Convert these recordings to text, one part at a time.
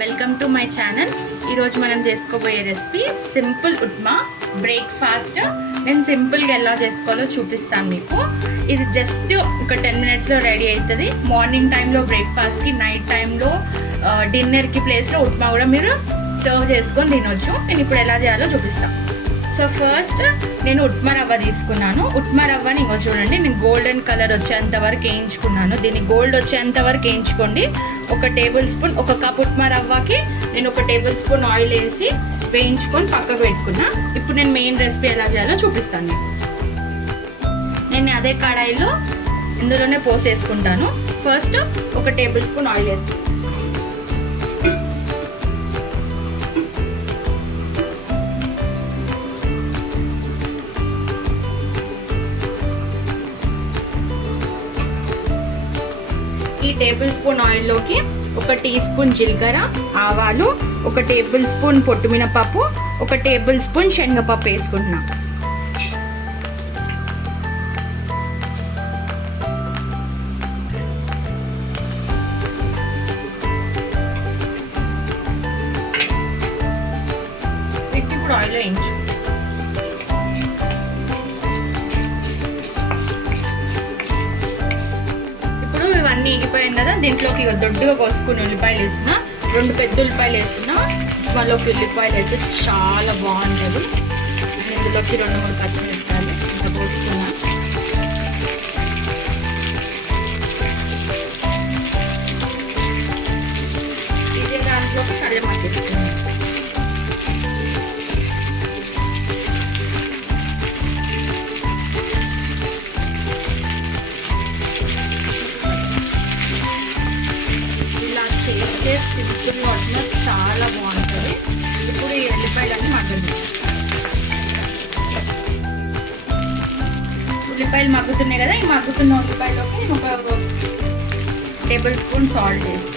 Welcome to my channel. ఈరోజు మనం చేసుకోబోయే రెసిపీ సింపుల్ ఉప్మా బ్రేక్ఫాస్ట్. నేను సింపుల్గా ఎలా చేసుకోవాలో చూపిస్తాను మీకు. ఇది జస్ట్ ఒక 10 minutesలో రెడీ అవుతుంది. మార్నింగ్ టైంలో బ్రేక్ఫాస్ట్కి, నైట్ టైంలో డిన్నర్కి ప్లేస్లో ఉప్మా కూడా మీరు సర్వ్ చేసుకొని తినొచ్చు. నేను ఇప్పుడు ఎలా చేయాలో చూపిస్తాను. సో ఫస్ట్ నేను ఉప్మా రవ్వ తీసుకున్నాను. ఉప్మా రవ్వని ఇంకో చూడండి, నేను గోల్డెన్ కలర్ వచ్చేంత వరకు వేయించుకున్నాను. దీన్ని గోల్డ్ వచ్చేంత వరకు వేయించుకోండి. 1 టేబుల్ స్పూన్, 1 కప్ ఉప్మా రవ్వకి నేను 1 టేబుల్ స్పూన్ ఆయిల్ వేసి వేయించుకొని పక్కకు పెట్టుకున్నా. ఇప్పుడు నేను మెయిన్ రెసిపీ ఎలా చేయాలో చూపిస్తాను. నేను అదే కడాయిలో ఇందులోనే పోసేసుకుంటాను. ఫస్ట్ 1 టేబుల్ స్పూన్ ఆయిల్ వేసుకుంటాను. ఈ టేబుల్ స్పూన్ ఆయిల్లోకి 1 టీ స్పూన్ జీలకర్ర, ఆవాలు, 1 టేబుల్ స్పూన్ పొట్టుమినపప్పు, 1 టేబుల్ స్పూన్ శనగపప్పు వేసుకుంటున్నాం. ఇప్పుడు ఆయిల్ వేయించు. ఇవన్నీ ఎగిపోయాను కదా, దీంట్లోకి దొడ్డుగా కోసుకుని ఉల్లిపాయలు వేస్తున్నా. 2 పెద్ద ఉల్లిపాయలు వేస్తున్నా. వాళ్ళకి ఉల్లిపాయలు అయితే చాలా బాగుంటుంది. ఇందులోకి 2-3 పచ్చిమిరపకాయలు ఇంకా పోసుకున్నా. ఇదే దాంట్లోకి కరివేపాకు వేస్తున్నా. సింపుల్గా వచ్చినా చాలా బాగుంటుంది. ఇప్పుడు ఈ ఉల్లిపాయలన్నీ మగ్గుతుంది. ఉల్లిపాయలు మగ్గుతున్నాయి కదా, ఈ మగ్గుతున్న ఉల్లిపాయలోకి 1 టేబుల్ స్పూన్ సాల్ట్ వేసి,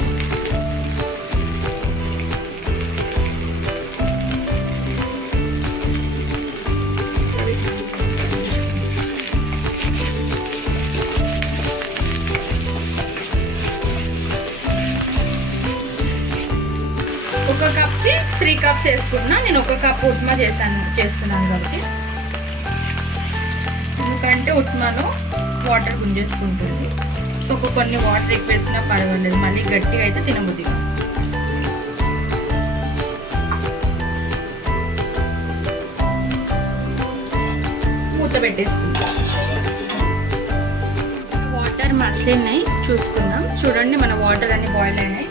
ఒక కప్కి 3 కప్స్ వేసుకున్నా. నేను 1 కప్ ఉప్మా చేస్తున్నాను కాబట్టి, ఎందుకంటే ఉప్మాలో వాటర్ గుంజేసుకుంటుంది. సో కొన్ని వాటర్ ఎక్కువ వేసుకున్నా పర్వాలేదు, మళ్ళీ గట్టిగా అయితే తినబుద్దిగా. మూత పెట్టేసుకుంటాం. వాటర్ మసిలినాయి చూసుకుందాం. చూడండి, మన వాటర్ అన్ని బాయిల్ అయినాయి.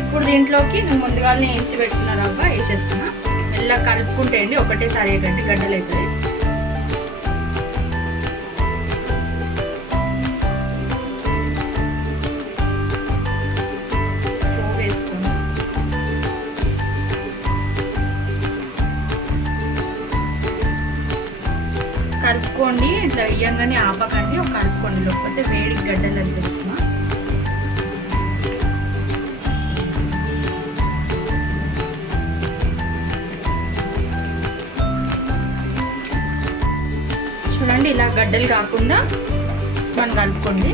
ఇప్పుడు దీంట్లోకి నేను ముందుగానే వేయించి పెట్టుకున్న రవ్వ వేసేస్తున్నా. మెల్లగా కలుపుకుంటే అండి, ఒకటేసారి వేయకండి, గడ్డలు అవుతుంది. స్టవ్ వేసుకుని కలుపుకోండి. ఇట్లా వేయంగానే ఆపకండి, కలుపుకోండి, లేకపోతే వేడి గడ్డలు అవుతుంది. చూడండి, ఇలా గడ్డలు కాకుండా మనం కలుపుకోండి.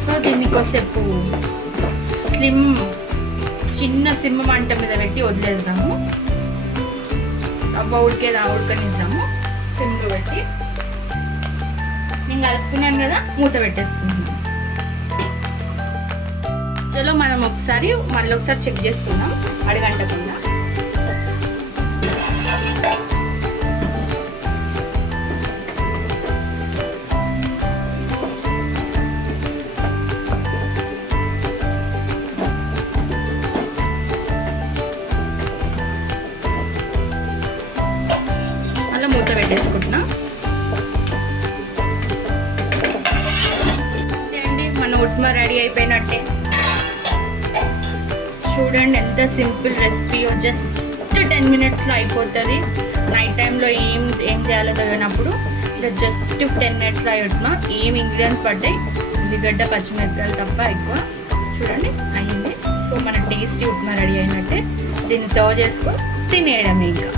సో దీన్ని కొద్దిసేపు చిన్న సిమ్ మంట మీద పెట్టి వదిలేద్దాము. రవ్వ ఉడకనిద్దాము సిమ్లో పెట్టి. నేను కలుపుకున్నాను కదా, మూత పెట్టేసుకుంటున్నాను. ఇందులో మనం మళ్ళీ ఒకసారి చెక్ చేసుకుందాం అడగంటకుండా. అలా మూత పెట్టేసుకుంటున్నా. అండి, మన ఉప్మా రెడీ అయిపోయినట్టే. చూడండి ఎంత సింపుల్ రెసిపీ, జస్ట్ 10 minutesలో అయిపోతుంది. నైట్ టైంలో ఏం చేయాలో తెలియనప్పుడు జస్ట్ 10 minutesలో అయిపోతున్నా. ఏం ఇంగ్రీడియంట్స్ పడ్డాయి, ఉల్లిగడ్డ, పచ్చిమిరపకాయలు తప్ప ఎక్కువ. చూడండి అయింది. సో మన టేస్టీ ఉప్మా రెడీ అయినట్టే. దీన్ని సర్వ్ చేసుకొని తినేయడమే ఇంకా.